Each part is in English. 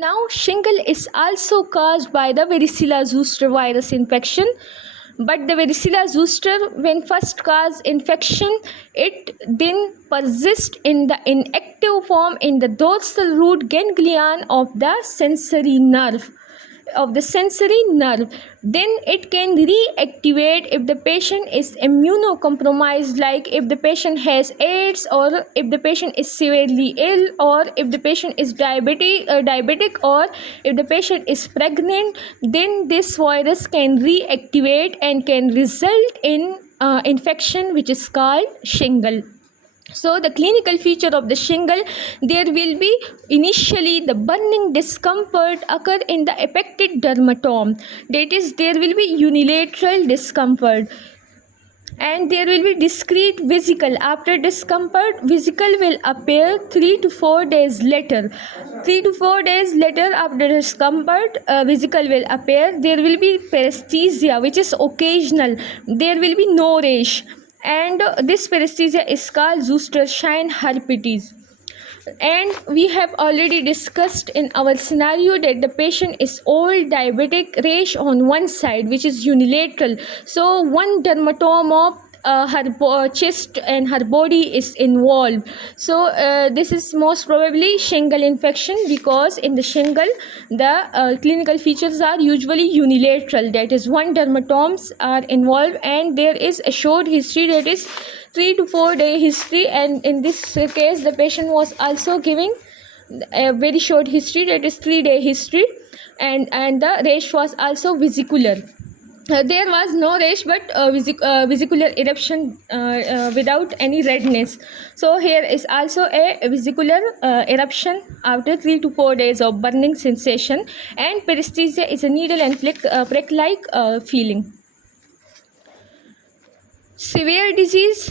Now, shingle is also caused by the varicella zoster virus infection. But the varicella zoster, when first cause infection, it then persists in the inactive form in the dorsal root ganglion of the sensory nerve then it can reactivate if the patient is immunocompromised, like if the patient has AIDS, or if the patient is severely ill, or if the patient is diabetic, or if the patient is pregnant. Then this virus can reactivate and can result in infection, which is called shingle. So the clinical feature of the shingle, there will be initially the burning discomfort occur in the affected dermatome. That is, there will be unilateral discomfort, and there will be discrete vesicle. After discomfort, vesicle will appear 3 to 4 days later. 3 to 4 days later, after discomfort, vesicle will appear. There will be paresthesia, which is occasional. There will be no rash, and this paresthesia is called Zoster-Shine herpes. And we have already discussed in our scenario that the patient is old, diabetic, rash on one side, which is unilateral. So one dermatome of her chest and her body is involved. So this is most probably shingle infection, because in the shingle the clinical features are usually unilateral, that is one dermatomes are involved, and there is a short history, that is 3 to 4 day history. And in this case the patient was also giving a very short history, that is 3-day history, and the rash was also vesicular. There was no rash, but vesicular eruption without any redness. So here is also a vesicular eruption after 3 to 4 days of burning sensation, and paresthesia is a needle and prick like feeling. Severe disease,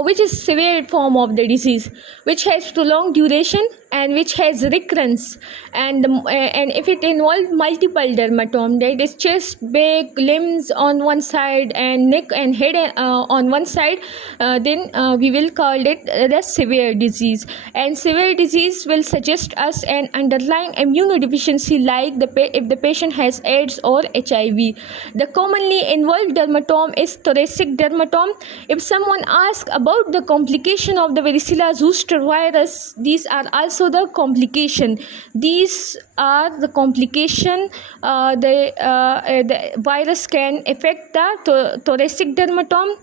which is severe form of the disease, which has prolonged duration and which has recurrence, and if it involves multiple dermatome, that is chest, back, limbs on one side, and neck and head on one side, then we will call it the severe disease. And severe disease will suggest us an underlying immunodeficiency, like if the patient has AIDS or HIV. The commonly involved dermatome is thoracic dermatome. If someone asks about the complication of the varicella zoster virus, these are also the complication. These are the complication. The virus can affect the thoracic dermatome,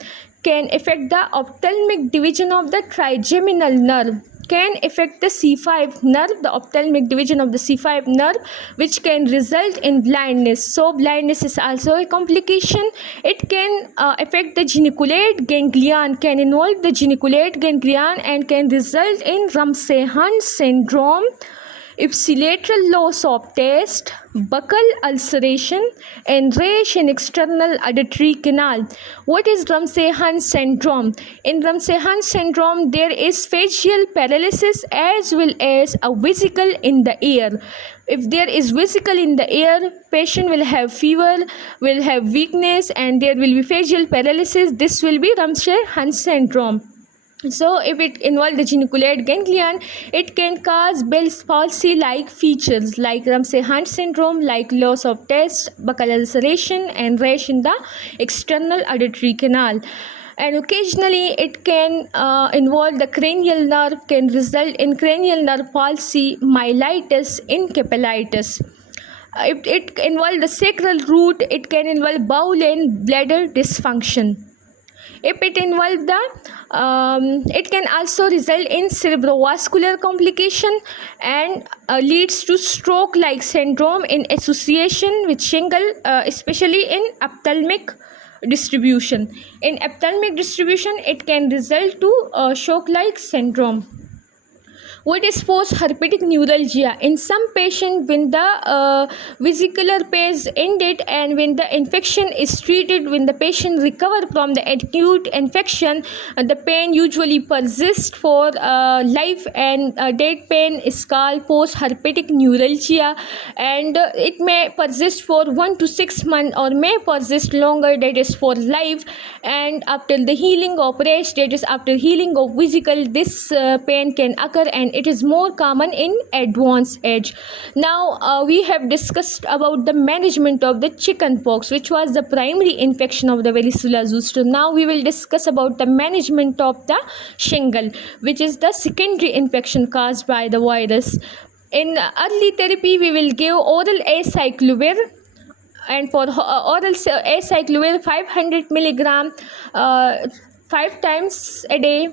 can affect the ophthalmic division of the trigeminal nerve, can affect the C5 nerve, the ophthalmic division of the C5 nerve, which can result in blindness. So blindness is also a complication. It can affect the geniculate ganglion, can involve the geniculate ganglion, and can result in Ramsay-Hunt syndrome, ipsilateral loss of taste, buccal ulceration, and rash in external auditory canal. What is Ramsay-Hunt syndrome? In Ramsay-Hunt syndrome, there is facial paralysis as well as a vesicle in the ear. If there is vesicle in the ear, patient will have fever, will have weakness, and there will be facial paralysis. This will be Ramsay-Hunt syndrome. So if it involves the geniculate ganglion, it can cause Bell's palsy like features like Ramsay-Hunt syndrome, like loss of taste, buccal ulceration, and rash in the external auditory canal. And occasionally it can involve the cranial nerve, can result in cranial nerve palsy, myelitis, encephalitis. If it involves the sacral root, it can involve bowel and bladder dysfunction. If it involves it can also result in cerebrovascular complication and leads to stroke-like syndrome in association with shingle, especially in ophthalmic distribution. In ophthalmic distribution, it can result to shock-like syndrome. What is post-herpetic neuralgia? In some patients, when the vesicular phase ended and when the infection is treated, when the patient recovers from the acute infection, the pain usually persists for life, and that pain is called post-herpetic neuralgia, and it may persist for 1 to 6 months or may persist longer, that is for life. And after the healing of rash, that is after healing of vesicle, this pain can occur and it is more common in advanced age. Now we have discussed about the management of the chicken pox, which was the primary infection of the varicella zoster. Now we will discuss about the management of the shingle, which is the secondary infection caused by the virus. In early therapy, we will give oral acyclovir, and for oral acyclovir 500 milligram 5 times a day.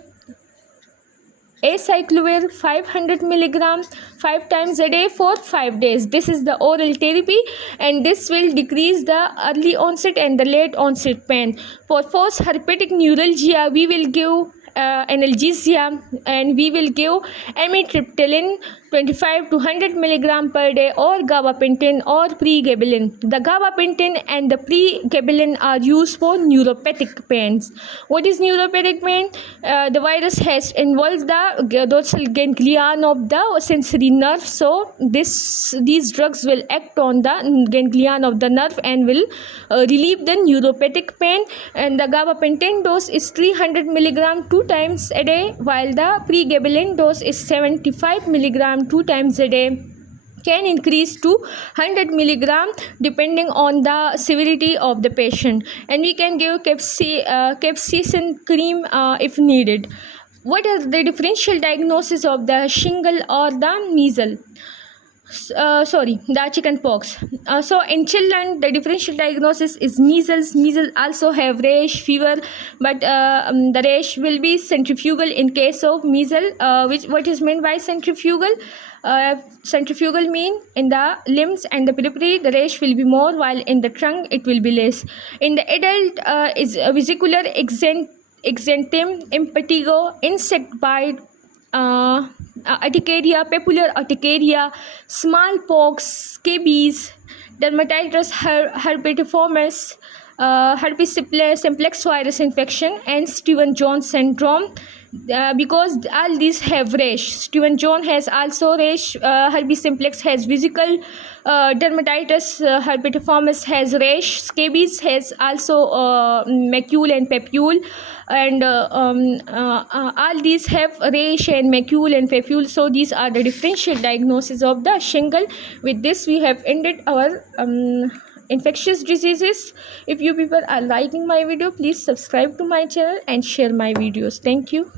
Acyclovir 500 milligram 5 times a day for 5 days. This is the oral therapy, and this will decrease the early onset and the late onset pain. For post-herpetic neuralgia, we will give analgesia, and we will give amitriptyline 25 to 100 milligram per day, or gabapentin or pregabalin. The gabapentin and the pregabalin are used for neuropathic pains. What is neuropathic pain? The virus has involved the dorsal ganglion of the sensory nerve, so these drugs will act on the ganglion of the nerve and will relieve the neuropathic pain. And the gabapentin dose is 300 milligram 2 times a day, while the pregabalin dose is 75 milligram 2 times a day, can increase to 100 milligram depending on the severity of the patient. And we can give capsaicin cream if needed. What is the differential diagnosis of the shingle or the measles? The chicken pox. So in children, the differential diagnosis is measles. Measles also have rash, fever, but the rash will be centrifugal in case of measles. What is meant by centrifugal? Centrifugal mean in the limbs and the periphery the rash will be more, while in the trunk it will be less. In the adult is vesicular exanthem, impetigo, insect bite, urticaria, papular urticaria, smallpox, scabies, dermatitis herpetiformis, herpes simplex virus infection, and Stevens-Jones syndrome. Because all these have rash. Stevens-Jones has also rash. Herpes simplex has vesicle. Dermatitis herpetiformis has rash. Scabies has also macule and papule, and all these have rash and macule and papule. So these are the differential diagnosis of the shingle. With this, we have ended our infectious diseases. If you people are liking my video, please subscribe to my channel and share my videos. Thank you.